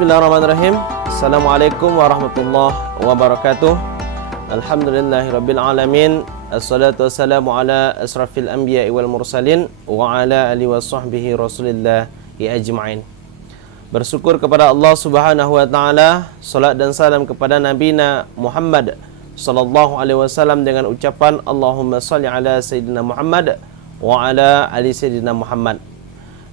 Bismillahirrahmanirrahim. Assalamualaikum warahmatullahi wabarakatuh. Alhamdulillahirabbil alamin. Assalatu wassalamu ala asrafil anbiya'i wal mursalin wa ala alihi washabbihi rasulillahi ajma'in. Bersyukur kepada Allah Subhanahu wa taala, salat dan salam kepada Nabi Muhammad sallallahu alaihi wasallam dengan ucapan Allahumma shalli ala sayyidina Muhammad wa ala ali sayyidina Muhammad.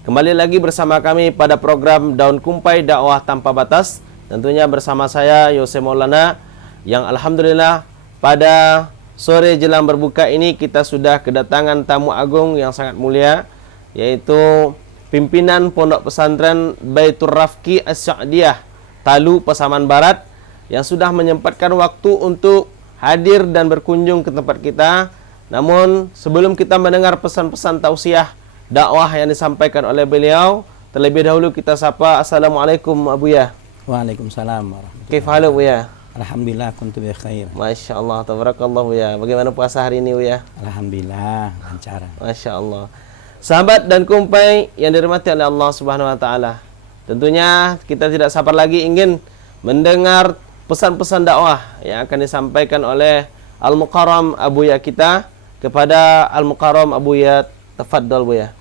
Kembali lagi bersama kami pada program Daun Kumpai Dakwah Tanpa Batas. Tentunya bersama saya Yose Maulana, yang alhamdulillah pada sore jelang berbuka ini kita sudah kedatangan tamu agung yang sangat mulia, yaitu pimpinan Pondok Pesantren Baitur Rafqi As-Sa'diyah Talu, Pasaman Barat, yang sudah menyempatkan waktu untuk hadir dan berkunjung ke tempat kita. Namun sebelum kita mendengar pesan-pesan tausiah dakwah yang disampaikan oleh beliau, terlebih dahulu kita sapa. Assalamualaikum Abuya. Waalaikumsalam warahmatullahi Kif halu Buya? Alhamdulillah kuntu bi khair. Masya Allah, tabarakallah Buya. Bagaimana puasa hari ini Buya? Alhamdulillah lancar. Masya Allah. Sahabat dan kumpai yang dirahmati oleh Allah Subhanahu wa taala, tentunya kita tidak sabar lagi ingin mendengar pesan-pesan dakwah yang akan disampaikan oleh Al-Mukarram Abuya kita kepada Al-Mukarram Abuya. Tafadhal Buya.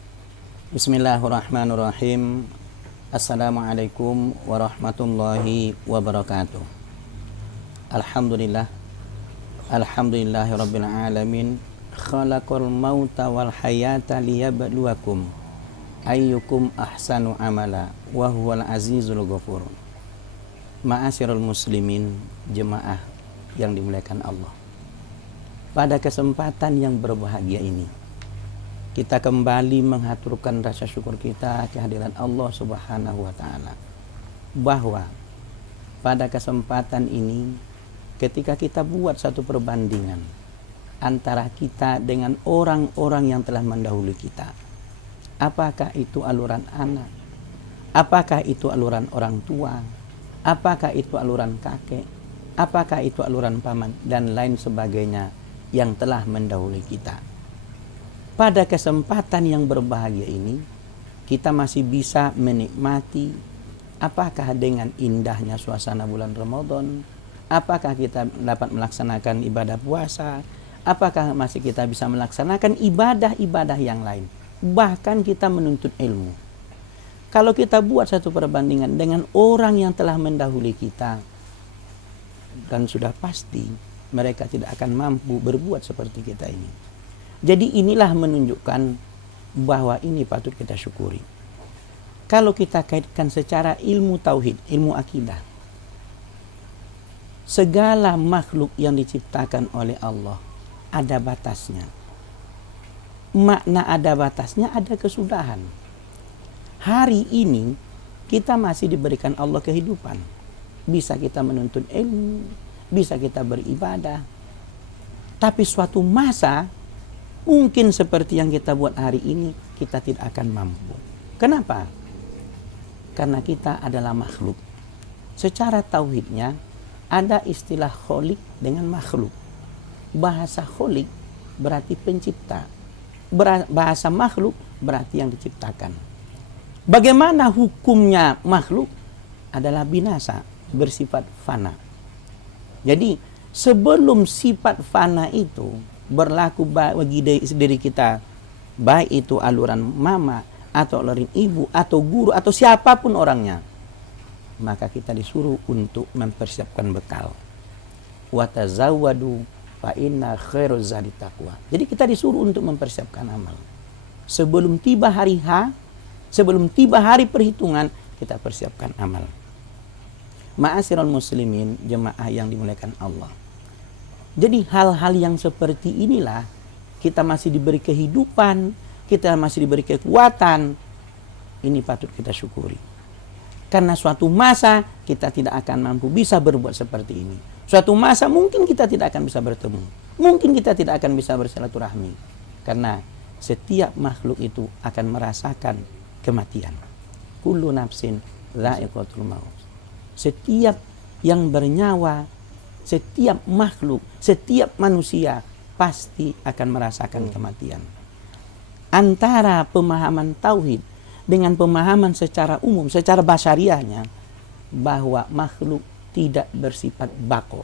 Bismillahirrahmanirrahim. Assalamualaikum warahmatullahi wabarakatuh. Alhamdulillah. Alhamdulillahirabbil alamin. Khalaqal mauta wal hayata liyabluwakum ayyukum ahsanu amala wa huwal azizul ghafur. Ma'asyiral muslimin, jemaah yang dimuliakan Allah. Pada kesempatan yang berbahagia ini, kita kembali menghaturkan rasa syukur kita kehadiran Allah Subhanahu wa taala, bahwa pada kesempatan ini ketika kita buat satu perbandingan antara kita dengan orang-orang yang telah mendahului kita, apakah itu aluran anak, apakah itu aluran orang tua, apakah itu aluran kakek, apakah itu aluran paman dan lain sebagainya yang telah mendahului kita. Pada kesempatan yang berbahagia ini, kita masih bisa menikmati apakah dengan indahnya suasana bulan Ramadan, apakah kita dapat melaksanakan ibadah puasa, apakah masih kita bisa melaksanakan ibadah-ibadah yang lain, bahkan kita menuntut ilmu. Kalau kita buat satu perbandingan dengan orang yang telah mendahului kita, dan sudah pasti mereka tidak akan mampu berbuat seperti kita ini. Jadi inilah menunjukkan bahwa ini patut kita syukuri. Kalau kita kaitkan secara ilmu tauhid, ilmu akidah, segala makhluk yang diciptakan oleh Allah ada batasnya. Makna ada batasnya, ada kesudahan. Hari ini kita masih diberikan Allah kehidupan. Bisa kita menuntut ilmu, bisa kita beribadah. Tapi suatu masa mungkin seperti yang kita buat hari ini, kita tidak akan mampu. Kenapa? Karena kita adalah makhluk. Secara tauhidnya, ada istilah kholik dengan makhluk. Bahasa kholik berarti pencipta. Bahasa makhluk berarti yang diciptakan. Bagaimana hukumnya makhluk? Adalah binasa, bersifat fana. Jadi, sebelum sifat fana itu berlaku bagi diri kita, baik itu aluran mama atau aluran ibu atau guru atau siapapun orangnya, maka kita disuruh untuk mempersiapkan bekal. Wa tazawwadu fa inna khairuz zadi taqwa. Jadi kita disuruh untuk mempersiapkan amal. Sebelum tiba hari H, sebelum tiba hari perhitungan, kita persiapkan amal. Ma'asyiral muslimin, jemaah yang dimuliakan Allah. Jadi hal-hal yang seperti inilah kita masih diberi kehidupan, kita masih diberi kekuatan. Ini patut kita syukuri. Karena suatu masa kita tidak akan mampu bisa berbuat seperti ini. Suatu masa mungkin kita tidak akan bisa bertemu. Mungkin kita tidak akan bisa bersilaturahmi. Karena setiap makhluk itu akan merasakan kematian. Kullu nafsin dha'iqatul maut. Setiap yang bernyawa, setiap makhluk, setiap manusia pasti akan merasakan kematian. Antara pemahaman tauhid dengan pemahaman secara umum, secara basyariahnya, bahwa makhluk tidak bersifat bako,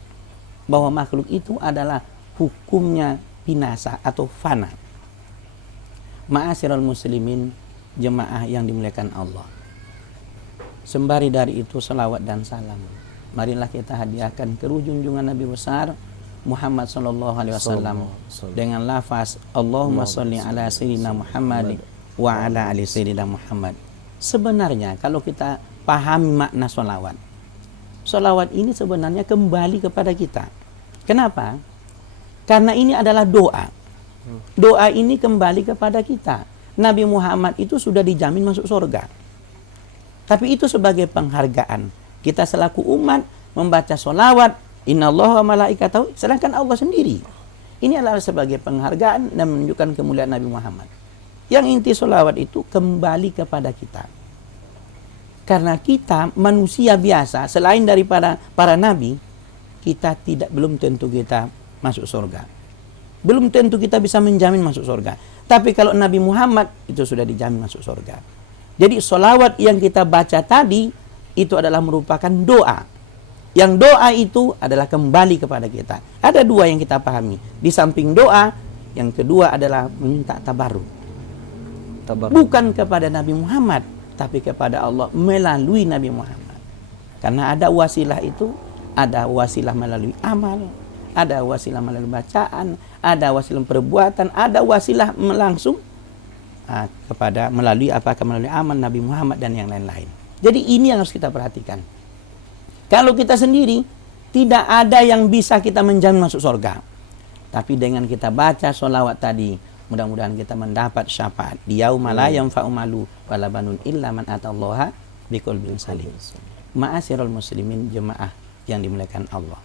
bahwa makhluk itu adalah hukumnya binasa atau fana. Ma'asyiral muslimin, jemaah yang dimuliakan Allah, sembari dari itu salawat dan salam, marilah kita hadiahkan ke junjungan Nabi besar Muhammad sallallahu alaihi wasallam dengan lafaz Allahumma sholli ala sayyidina Muhammad wa ala ali sayyidina Muhammad. Sebenarnya kalau kita pahami makna sholawat, sholawat ini sebenarnya kembali kepada kita. Kenapa? Karena ini adalah doa. Doa ini kembali kepada kita. Nabi Muhammad itu sudah dijamin masuk surga. Tapi itu sebagai penghargaan. Kita selaku umat membaca sholawat, innallaha wa malaikatahu, sedangkan Allah sendiri. Ini adalah sebagai penghargaan dan menunjukkan kemuliaan Nabi Muhammad. Yang inti sholawat itu kembali kepada kita. Karena kita manusia biasa, selain daripada para nabi, kita belum tentu kita masuk surga. Belum tentu kita bisa menjamin masuk surga. Tapi kalau Nabi Muhammad itu sudah dijamin masuk surga. Jadi sholawat yang kita baca tadi itu adalah merupakan doa. Yang doa itu adalah kembali kepada kita. Ada dua yang kita pahami. Di samping doa, yang kedua adalah minta tabarruk. Bukan kepada Nabi Muhammad, tapi kepada Allah melalui Nabi Muhammad. Karena ada wasilah itu, ada wasilah melalui amal, ada wasilah melalui bacaan, ada wasilah perbuatan, ada wasilah langsung melalui amal Nabi Muhammad dan yang lain-lain. Jadi ini yang harus kita perhatikan. Kalau kita sendiri, tidak ada yang bisa kita menjamin masuk surga. Tapi dengan kita baca sholawat tadi, mudah-mudahan kita mendapat syafaat di yauma la yanfa'u malu wala banun illa man atallaha biqalbin salim. Ma'asyiral muslimin, jemaah yang dimuliakan Allah.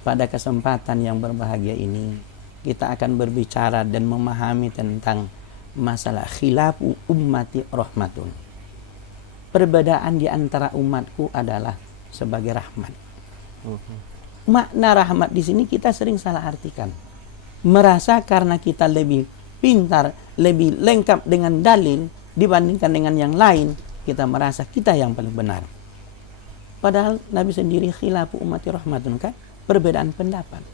Pada kesempatan yang berbahagia ini, kita akan berbicara dan memahami tentang masalah khilafu ummati rahmatun. Perbedaan di antara umatku adalah sebagai rahmat. Makna rahmat di sini kita sering salah artikan. Merasa karena kita lebih pintar, lebih lengkap dengan dalil dibandingkan dengan yang lain, kita merasa kita yang paling benar. Padahal Nabi sendiri khilafu ummati rahmatun, kan? Perbedaan pendapat.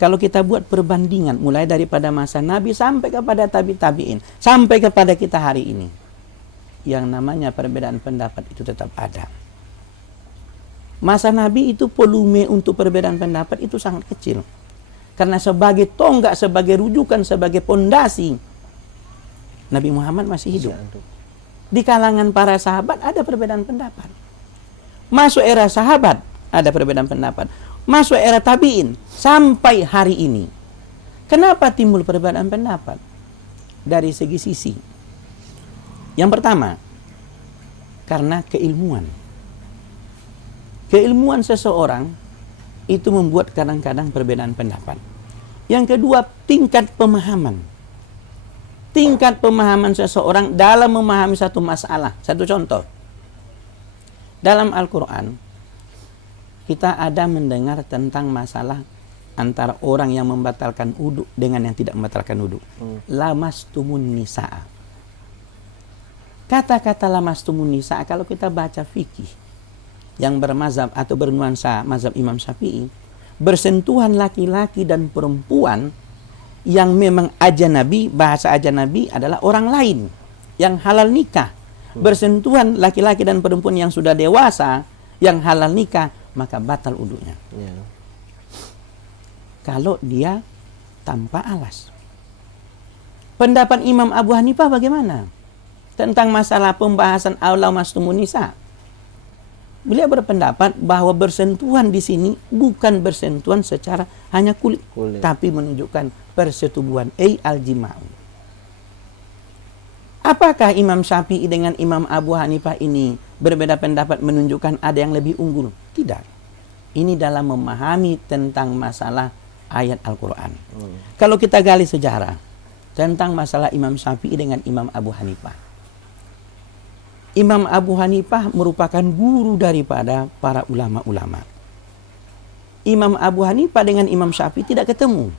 Kalau kita buat perbandingan mulai daripada masa Nabi sampai kepada tabi'in, sampai kepada kita hari ini, yang namanya perbedaan pendapat itu tetap ada. Masa Nabi itu volume untuk perbedaan pendapat itu sangat kecil. Karena sebagai tonggak, sebagai rujukan, sebagai pondasi, Nabi Muhammad masih hidup. Di kalangan para sahabat ada perbedaan pendapat. Masuk era sahabat ada perbedaan pendapat. Masuk era tabi'in sampai hari ini. Kenapa timbul perbedaan pendapat? Dari segi sisi. Yang pertama, karena keilmuan. Keilmuan seseorang itu membuat kadang-kadang perbedaan pendapat. Yang kedua, tingkat pemahaman. Tingkat pemahaman seseorang dalam memahami satu masalah. Satu contoh. Dalam Al-Quran, kita ada mendengar tentang masalah antara orang yang membatalkan wudu dengan yang tidak membatalkan wudu. Lamastumun nisa'a. Kata-kata lamastumun nisa'a, kalau kita baca fikih yang bermazhab atau bernuansa mazhab Imam Syafi'i, bersentuhan laki-laki dan perempuan yang memang ajanabi, bahasa ajanabi adalah orang lain yang halal nikah. Bersentuhan laki-laki dan perempuan yang sudah dewasa yang halal nikah, maka batal wudunya. Kalau dia tanpa alas. Pendapat Imam Abu Hanifah bagaimana tentang masalah pembahasan aula mastumun nisa? Beliau berpendapat bahwa bersentuhan di sini bukan bersentuhan secara hanya kulit. Tapi menunjukkan persetubuhan, al-jima'u. Apakah Imam Syafi'i dengan Imam Abu Hanifah ini berbeda pendapat menunjukkan ada yang lebih unggul? Tidak. Ini dalam memahami tentang masalah ayat Al-Quran. Kalau kita gali sejarah tentang masalah Imam Syafi'i dengan Imam Abu Hanifah. Imam Abu Hanifah merupakan guru daripada para ulama-ulama. Imam Abu Hanifah dengan Imam Syafi'i tidak ketemu.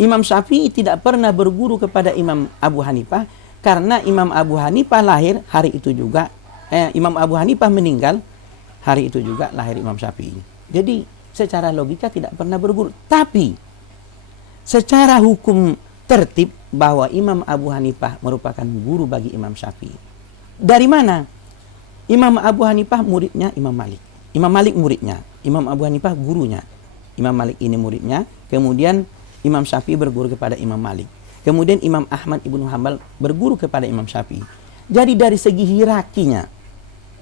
Imam Syafi'i tidak pernah berguru kepada Imam Abu Hanifah karena Imam Abu Hanifah lahir hari itu juga Imam Abu Hanifah meninggal, hari itu juga lahir Imam Syafi'i. Jadi secara logika tidak pernah berguru. Tapi secara hukum tertib bahwa Imam Abu Hanifah merupakan guru bagi Imam Syafi'i. Dari mana? Imam Abu Hanifah muridnya Imam Malik. Imam Malik muridnya. Imam Abu Hanifah gurunya. Imam Malik ini muridnya. Kemudian Imam Syafi'i berguru kepada Imam Malik. Kemudian Imam Ahmad ibnu Hanbal berguru kepada Imam Syafi'i. Jadi dari segi hierarkinya,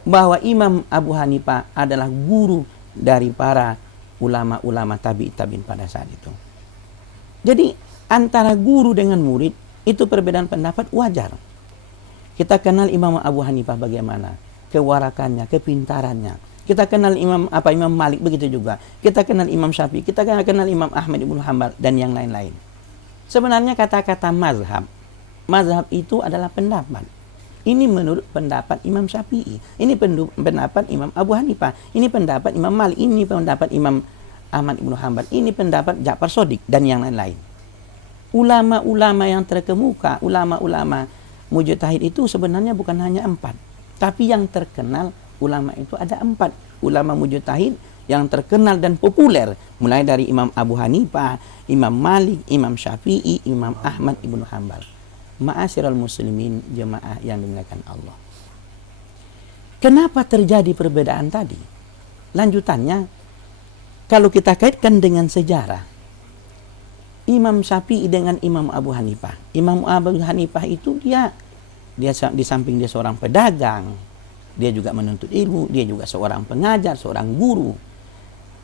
bahwa Imam Abu Hanifah adalah guru dari para ulama-ulama tabi'in pada saat itu. Jadi antara guru dengan murid itu perbedaan pendapat wajar. Kita kenal Imam Abu Hanifah bagaimana kewarakannya, kepintarannya. Kita kenal Imam Malik begitu juga. Kita kenal Imam Syafi'i, kita kenal Imam Ahmad ibnu Hanbal dan yang lain-lain. Sebenarnya kata-kata mazhab itu adalah pendapat. Ini menurut pendapat Imam Syafi'i. Ini pendapat Imam Abu Hanifah. Ini pendapat Imam Malik. Ini pendapat Imam Ahmad ibnu Hanbal. Ini pendapat Ja'far Shadiq dan yang lain-lain. Ulama-ulama yang terkemuka, ulama-ulama mujtahid itu sebenarnya bukan hanya 4. Tapi yang terkenal ulama itu ada 4. Ulama mujtahid yang terkenal dan populer. Mulai dari Imam Abu Hanifah, Imam Malik, Imam Syafi'i, Imam Ahmad ibnu Hanbal. Ma'asyiral muslimin, jemaah yang dimuliakan Allah. Kenapa terjadi perbedaan tadi? Lanjutannya, kalau kita kaitkan dengan sejarah, Imam Syafi'i dengan Imam Abu Hanifah. Imam Abu Hanifah itu dia di samping dia seorang pedagang, dia juga menuntut ilmu, dia juga seorang pengajar, seorang guru.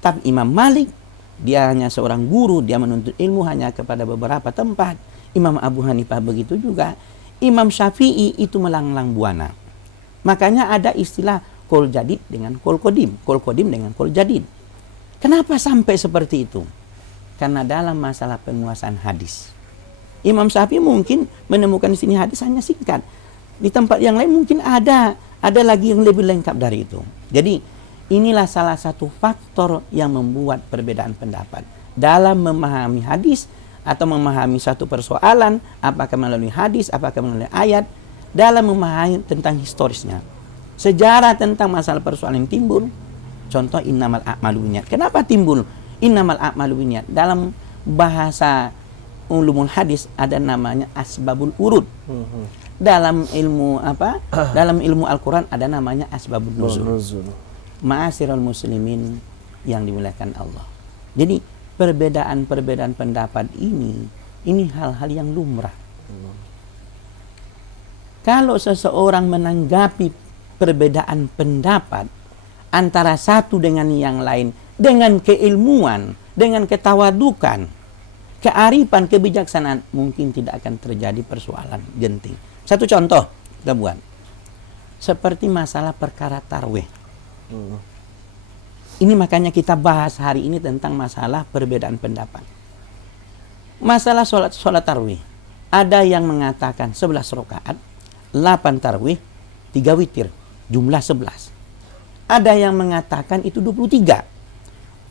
Tapi Imam Malik, dia hanya seorang guru, dia menuntut ilmu hanya kepada beberapa tempat. Imam Abu Hanifah begitu juga. Imam Syafi'i itu melanglang buana. Makanya ada istilah kol jadid dengan kol kodim dengan kol jadid. Kenapa sampai seperti itu? Karena dalam masalah penguasaan hadis, Imam Syafi'i mungkin menemukan di sini hadis hanya singkat. Di tempat yang lain mungkin ada lagi yang lebih lengkap dari itu. Jadi inilah salah satu faktor yang membuat perbedaan pendapat dalam memahami hadis atau memahami satu persoalan, apakah melalui hadis, apakah melalui ayat, dalam memahami tentang historisnya. Sejarah tentang masalah persoalan yang timbul, contoh innamal a'malu binniyat. Kenapa timbul innamal a'malu binniyat? Dalam bahasa ulumul hadis ada namanya asbabul urud. Dalam ilmu dalam ilmu Al-Qur'an ada namanya asbabun nuzul. Ma'asyiral muslimin yang dimuliakan Allah. Jadi perbedaan-perbedaan pendapat ini hal-hal yang lumrah. Kalau seseorang menanggapi perbedaan pendapat antara satu dengan yang lain dengan keilmuan, dengan ketawadukan, kearifan, kebijaksanaan, mungkin tidak akan terjadi persoalan genting. Satu contoh kita buat. Seperti masalah perkara tarwih. Ini makanya kita bahas hari ini tentang masalah perbedaan pendapat. Masalah sholat tarwih. Ada yang mengatakan 11 rakaat, 8 tarwih, 3 witir, jumlah 11. Ada yang mengatakan itu 23,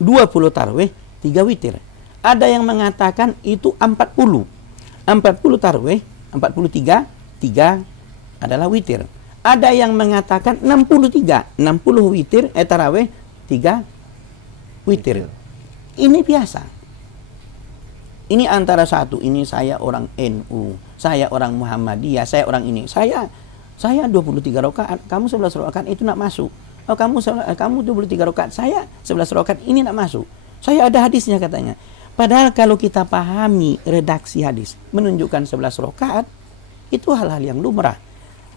20 tarwih, 3 witir. Ada yang mengatakan itu 40 tarwih, 43, 3 adalah witir. Ada yang mengatakan 63, 60 witir, tarawih, 3 witir. Ini biasa. Ini antara satu, ini saya orang NU, saya orang Muhammadiyah, saya orang ini. Saya 23 rakaat, kamu 11 rakaat itu nak masuk. Oh, kamu 23 rakaat, saya 11 rakaat ini nak masuk. Saya ada hadisnya katanya. Padahal kalau kita pahami redaksi hadis menunjukkan 11 rakaat itu hal-hal yang lumrah.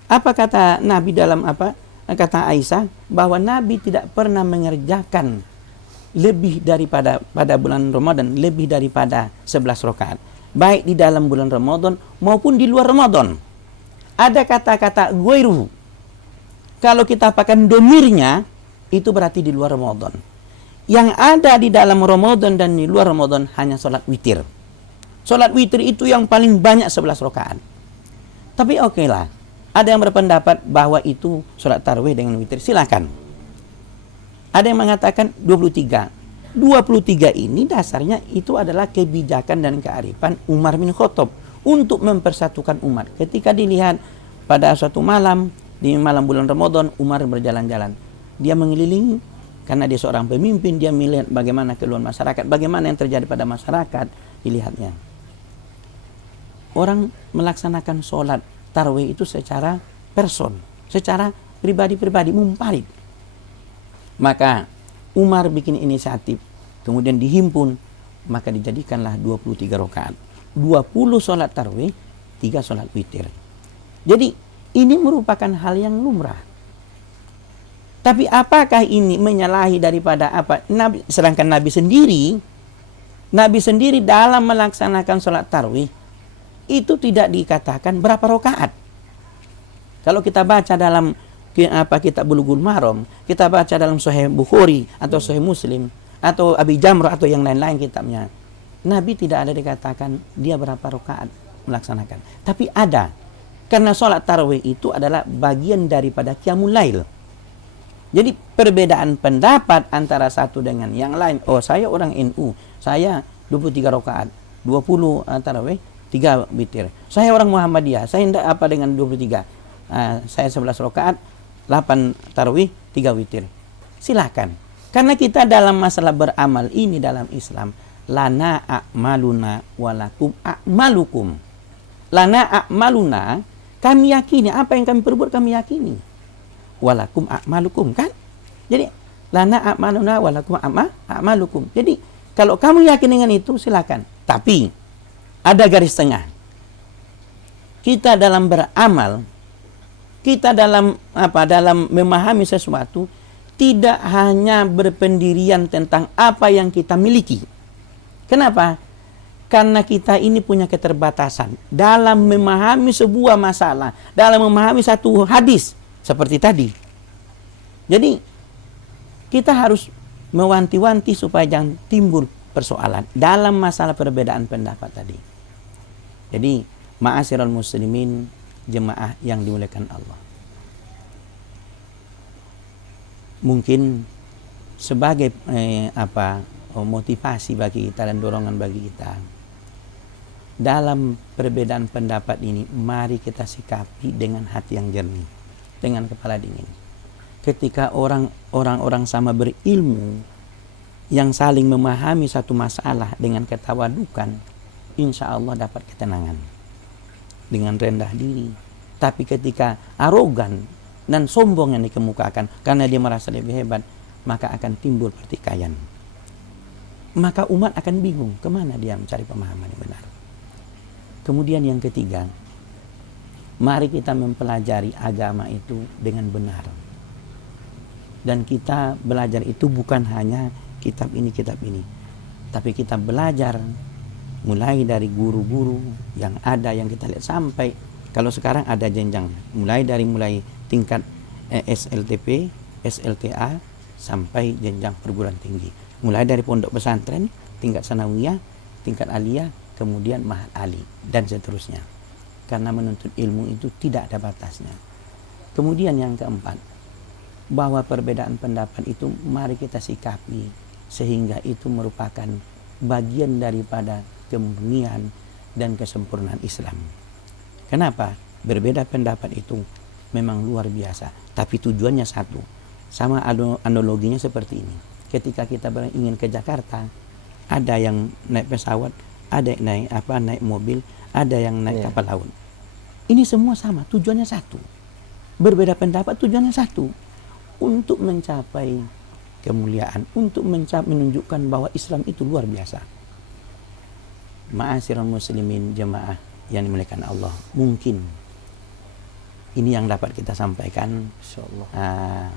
Apa kata Nabi dalam kata Aisyah bahwa Nabi tidak pernah mengerjakan lebih daripada pada bulan Ramadan lebih daripada 11 rakaat, baik di dalam bulan Ramadan maupun di luar Ramadan. Ada kata-kata ghairu. Kalau kita pakai domirnya itu berarti di luar Ramadan. Yang ada di dalam Ramadan dan di luar Ramadan hanya sholat witir. Sholat witir itu yang paling banyak 11 rakaat. Tapi oke lah. Ada yang berpendapat bahwa itu sholat tarawih dengan witir, silakan. Ada yang mengatakan 23. 23 ini dasarnya itu adalah kebijakan dan kearifan Umar bin Khattab untuk mempersatukan umat. Ketika dilihat pada suatu malam Di malam bulan Ramadan, Umar berjalan-jalan. Dia mengelilingi, karena dia seorang pemimpin, dia melihat bagaimana keluhan masyarakat, bagaimana yang terjadi pada masyarakat, dilihatnya. Orang melaksanakan sholat tarawih itu secara person, secara pribadi-pribadi, munfarid. Maka Umar bikin inisiatif, kemudian dihimpun, maka dijadikanlah 23 rakaat. 20 sholat tarawih, 3 sholat witir. Jadi ini merupakan hal yang lumrah. Tapi apakah ini menyalahi daripada apa? Nabi, sedangkan Nabi sendiri dalam melaksanakan sholat tarawih itu tidak dikatakan berapa rakaat. Kalau kita baca dalam kitab Bulughul Maram, kita baca dalam Sahih Bukhari atau Sahih Muslim atau Abi Jamrah atau yang lain-lain kitabnya, Nabi tidak ada dikatakan dia berapa rakaat melaksanakan. Tapi ada, karena sholat tarawih itu adalah bagian daripada qiyamul lail. Jadi perbedaan pendapat antara satu dengan yang lain. Oh, saya orang NU, saya 23 rakaat, 20 tarawih, 3 witir. Saya orang Muhammadiyah, saya tidak apa dengan 23. Saya 11 rakaat, 8 tarawih, 3 witir. Silakan. Karena kita dalam masalah beramal ini dalam Islam, lana a'maluna walakum a'malukum. Lana a'maluna, kami yakini, apa yang kami perbuat kami yakini. Walakum a'malukum, kan? Jadi lana a'maluna walakum a'malukum. Jadi kalau kamu yakin dengan itu silakan. Tapi ada garis tengah. Kita dalam beramal, kita dalam memahami sesuatu tidak hanya berpendirian tentang apa yang kita miliki. Kenapa? Karena kita ini punya keterbatasan dalam memahami sebuah masalah, dalam memahami satu hadis seperti tadi. Jadi kita harus mewanti-wanti supaya jangan timbul persoalan dalam masalah perbedaan pendapat tadi. Jadi ma'asyiral muslimin, jemaah yang dimuliakan Allah. Mungkin sebagai motivasi bagi kita dan dorongan bagi kita, dalam perbedaan pendapat ini, mari kita sikapi dengan hati yang jernih, dengan kepala dingin. Ketika orang-orang sama berilmu yang saling memahami satu masalah dengan ketawadukan, insya Allah dapat ketenangan dengan rendah diri. Tapi ketika arogan dan sombong yang dikemukakan karena dia merasa lebih hebat, maka akan timbul pertikaian. Maka umat akan bingung kemana dia mencari pemahaman yang benar. Kemudian yang ketiga, mari kita mempelajari agama itu dengan benar. Dan kita belajar itu bukan hanya kitab ini, tapi kita belajar mulai dari guru-guru yang ada, yang kita lihat sampai, kalau sekarang ada jenjang, mulai tingkat SLTP, SLTA, sampai jenjang perguruan tinggi. Mulai dari pondok pesantren, tingkat sanawiyah, tingkat aliyah, kemudian mahad ali, dan seterusnya. Karena menuntut ilmu itu tidak ada batasnya. Kemudian yang keempat, bahwa perbedaan pendapat itu mari kita sikapi, sehingga itu merupakan bagian daripada kemurnian dan kesempurnaan Islam. Kenapa? Berbeda pendapat itu memang luar biasa, tapi tujuannya satu. Sama analoginya seperti ini. Ketika kita ingin ke Jakarta, ada yang naik pesawat, ada yang naik mobil, ada yang naik kapal laut. Ini semua sama, tujuannya satu. Berbeda pendapat, tujuannya satu. Untuk mencapai kemuliaan, untuk menunjukkan bahwa Islam itu luar biasa. Ma'asyiral muslimin, jemaah yang dimuliakan Allah, mungkin ini yang dapat kita sampaikan. Insyaallah.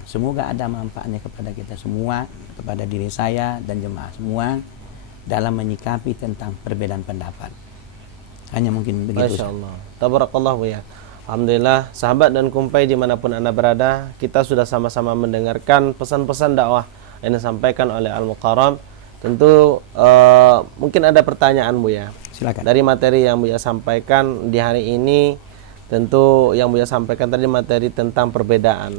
Semoga ada manfaatnya kepada kita semua, kepada diri saya dan jemaah semua dalam menyikapi tentang perbedaan pendapat. Hanya mungkin begitu. Masyaallah. Tabarakallah ya. Alhamdulillah, sahabat dan kumpai dimanapun Anda berada, kita sudah sama-sama mendengarkan pesan-pesan dakwah yang disampaikan oleh Al-Mukarram. Tentu mungkin ada pertanyaan Buya. Silakan. Dari materi yang Buya sampaikan di hari ini, tentu yang Buya sampaikan tadi materi tentang perbedaan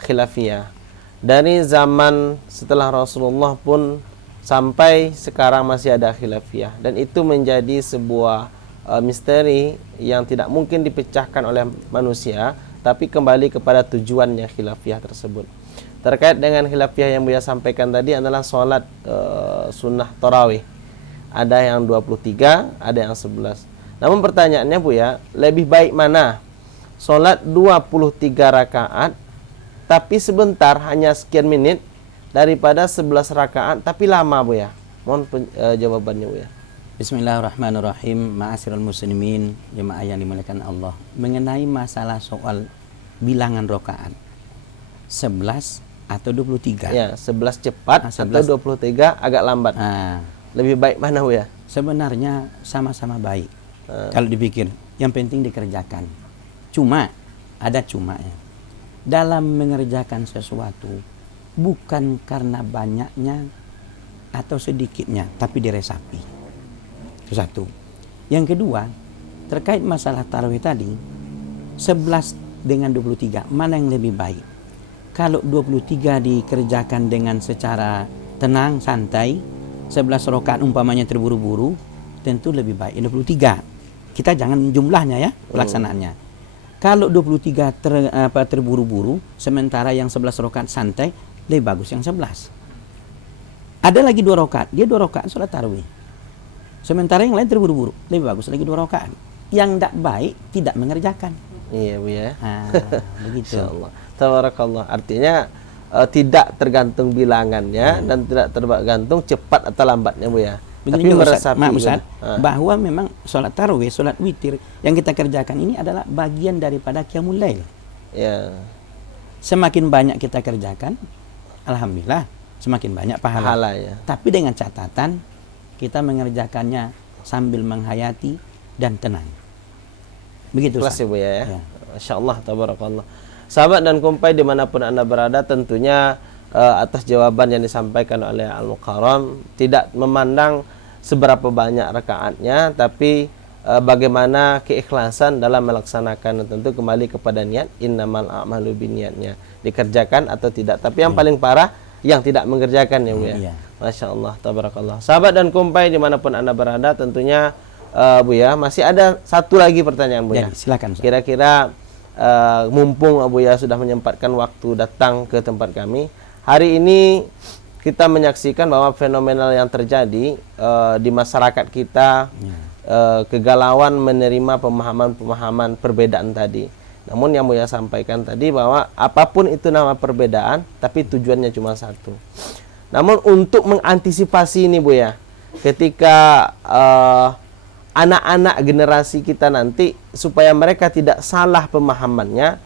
khilafiyah. Dari zaman setelah Rasulullah pun sampai sekarang masih ada khilafiyah, dan itu menjadi sebuah misteri yang tidak mungkin dipecahkan oleh manusia tapi kembali kepada tujuannya khilafiyah tersebut. Terkait dengan khilafiyah yang Buya sampaikan tadi adalah sholat sunnah tarawih. Ada yang 23, ada yang 11. Namun pertanyaannya Buya, lebih baik mana? Sholat 23 rakaat tapi sebentar, hanya sekian menit, daripada 11 rakaat tapi lama Buya. Mohon jawabannya Buya. Bismillahirrahmanirrahim. Ma'asyiral muslimin, jemaah yang dimuliakan Allah. Mengenai masalah soal bilangan rakaat 11 atau 23. Ya, 11 cepat 11. atau 23 agak lambat. Lebih baik mana Buya? Sebenarnya sama-sama baik. Kalau dipikir, yang penting dikerjakan. Cuma ada cumanya. Dalam mengerjakan sesuatu bukan karena banyaknya atau sedikitnya, tapi diresapi. Itu satu. Yang kedua, terkait masalah tarawih tadi, 11 dengan 23, mana yang lebih baik? Kalau 23 dikerjakan dengan secara tenang, santai, 11 rakaat umpamanya terburu-buru, tentu lebih baik 23. Kita jangan jumlahnya ya, pelaksanaannya. Kalau 23 terburu-buru, sementara yang 11 rakaat santai, lebih bagus yang 11. Ada lagi 2 rakaat, dia 2 rakaat sholat tarawih. Sementara yang lain terburu-buru, lebih bagus lagi 2 rakaat. Yang tidak baik tidak mengerjakan. Iya Buya. Begitu. Insyaallah. Tabarakallah. Artinya tidak tergantung bilangannya dan tidak tergantung cepat atau lambatnya Buya. Tapi meresapi Ustaz, bahwa memang sholat tarawih, sholat witir yang kita kerjakan ini adalah bagian daripada qiyamul lail. Ya. Semakin banyak kita kerjakan, alhamdulillah semakin banyak pahala. Ya. Tapi dengan catatan kita mengerjakannya sambil menghayati dan tenang. Begitu. Kelas ya Buya ya. Masya Allah, tabarakallah. Sahabat dan kumpai dimanapun Anda berada, tentunya atas jawaban yang disampaikan oleh Al-Mukarram, tidak memandang seberapa banyak rakaatnya, tapi bagaimana keikhlasan dalam melaksanakan. Tentu kembali kepada niat, innamal a'malu binniyatnya, dikerjakan atau tidak. Tapi yang paling parah yang tidak mengerjakan ya Bu ya. Masya Allah, tabarakallah. Sahabat dan kumpai dimanapun Anda berada, tentunya Bu ya, masih ada satu lagi pertanyaan Bu ya. Silakan. Kira-kira mumpung Abu ya sudah menyempatkan waktu datang ke tempat kami, hari ini kita menyaksikan bahwa fenomenal yang terjadi di masyarakat kita, kegalauan menerima pemahaman-pemahaman perbedaan tadi. Namun yang Buya sampaikan tadi bahwa apapun itu nama perbedaan, tapi tujuannya cuma satu. Namun untuk mengantisipasi ini Buya, ketika anak-anak generasi kita nanti, supaya mereka tidak salah pemahamannya,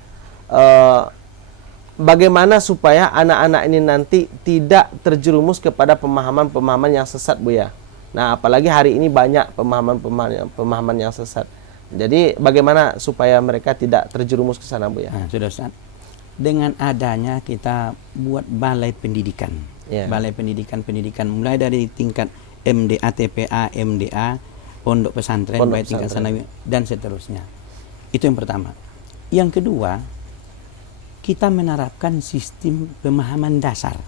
bagaimana supaya anak-anak ini nanti tidak terjerumus kepada pemahaman-pemahaman yang sesat Bu ya. Nah, apalagi hari ini banyak pemahaman yang sesat. Jadi bagaimana supaya mereka tidak terjerumus ke sana Bu ya? Nah, sudah Ustaz. Dengan adanya kita buat balai pendidikan. Balai pendidikan mulai dari tingkat MDA, TPA, MDA, pondok pesantren, baik tingkat sanawi dan seterusnya. Itu yang pertama. Yang kedua, kita menerapkan sistem pemahaman dasar.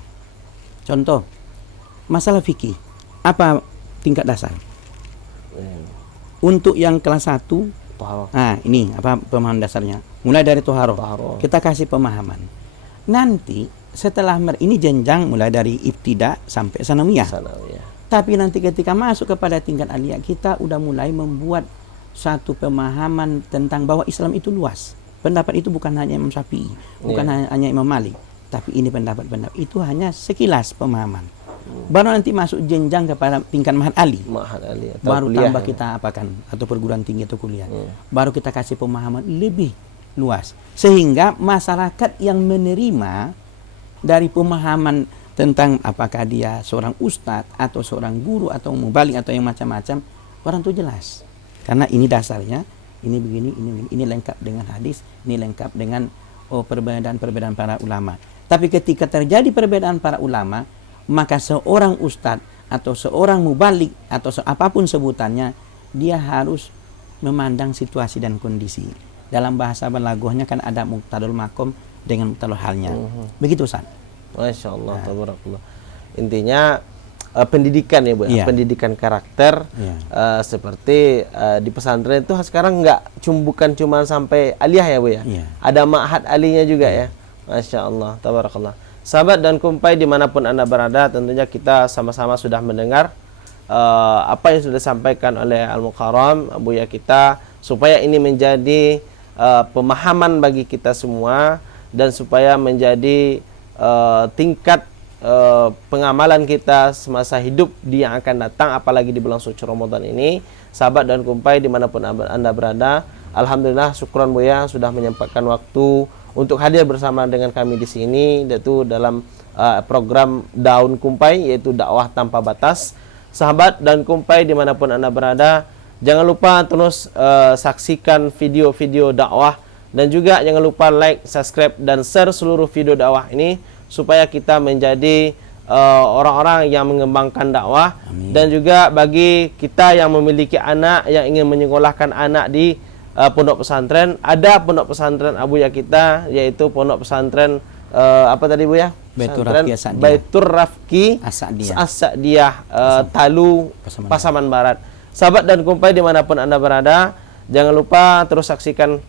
Contoh, masalah fikih. Apa tingkat dasar? Untuk yang kelas 1, nah ini apa pemahaman dasarnya? Mulai dari Toharoh. Kita kasih pemahaman. Nanti setelah ini jenjang mulai dari ibtida sampai sanawiyah. Tapi nanti ketika masuk kepada tingkat aliyah, kita udah mulai membuat satu pemahaman tentang bahwa Islam itu luas. Pendapat itu bukan hanya Imam Syafi'i, bukan hanya Imam Malik, tapi ini pendapat-pendapat itu hanya sekilas pemahaman. Baru nanti masuk jenjang kepada tingkat Ma'had Ali. Baru kuliah, tambah kita apakan atau perguruan tinggi atau kuliah. Baru kita kasih pemahaman lebih luas. Sehingga masyarakat yang menerima dari pemahaman tentang apakah dia seorang ustadz atau seorang guru atau mubalik atau yang macam-macam, orang itu jelas. Karena ini dasarnya, ini begini, ini lengkap dengan hadis, ini lengkap dengan perbedaan-perbedaan para ulama. Tapi ketika terjadi perbedaan para ulama, maka seorang ustadz atau seorang mubalik atau apapun sebutannya, dia harus memandang situasi dan kondisi. Dalam bahasa balaghahnya kan ada muqtadul makom dengan muqtadul halnya. Begitu Ustaz. Masya Allah, tabarakallah. Intinya pendidikan ya Bu, Iya. pendidikan karakter. Iya. Seperti di pesantren itu sekarang bukan cuma sampai aliyah ya Bu ya. Iya. Ada ma'had alinya juga ya. Masya Allah, tabarakallah. Sahabat dan kumpai dimanapun Anda berada, tentunya kita sama-sama sudah mendengar apa yang sudah disampaikan oleh Al-Mukarram, Buya kita, supaya ini menjadi pemahaman bagi kita semua, dan supaya menjadi tingkat pengamalan kita semasa hidup di yang akan datang, apalagi di bulan suci Ramadan ini. Sahabat dan kumpai dimanapun Anda berada, alhamdulillah, syukran Buya sudah menyempatkan waktu untuk hadir bersama dengan kami di sini, yaitu dalam program Daun Kumpai, yaitu dakwah tanpa batas. Sahabat dan kumpai dimanapun Anda berada, jangan lupa terus saksikan video-video dakwah, dan juga jangan lupa like, subscribe, dan share seluruh video dakwah ini, supaya kita menjadi orang-orang yang mengembangkan dakwah. Amin. Dan juga bagi kita yang memiliki anak yang ingin menyekolahkan anak di pondok pesantren, ada pondok pesantren Abuya kita, yaitu pondok pesantren apa tadi Bu ya? Baitur Pesantren Rafqi As-Sa'diyah. Baitur Rafqi As-Sa'diyah. As-Sa'diyah, Talu, Pasaman Barat. Sahabat dan kumpai dimanapun Anda berada, jangan lupa terus saksikan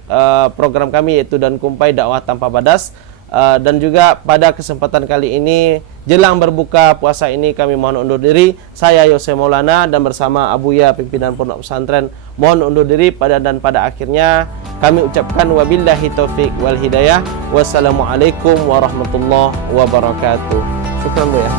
program kami, yaitu Dan Kumpai Dakwah Tanpa Batas. Dan juga pada kesempatan kali ini, jelang berbuka puasa ini, kami mohon undur diri. Saya Yose Maulana dan bersama Abuya pimpinan pondok pesantren mohon undur diri. Pada akhirnya kami ucapkan wabillahi taufik wal hidayah. Wassalamualaikum warahmatullahi wabarakatuh. Syukran Bu ya.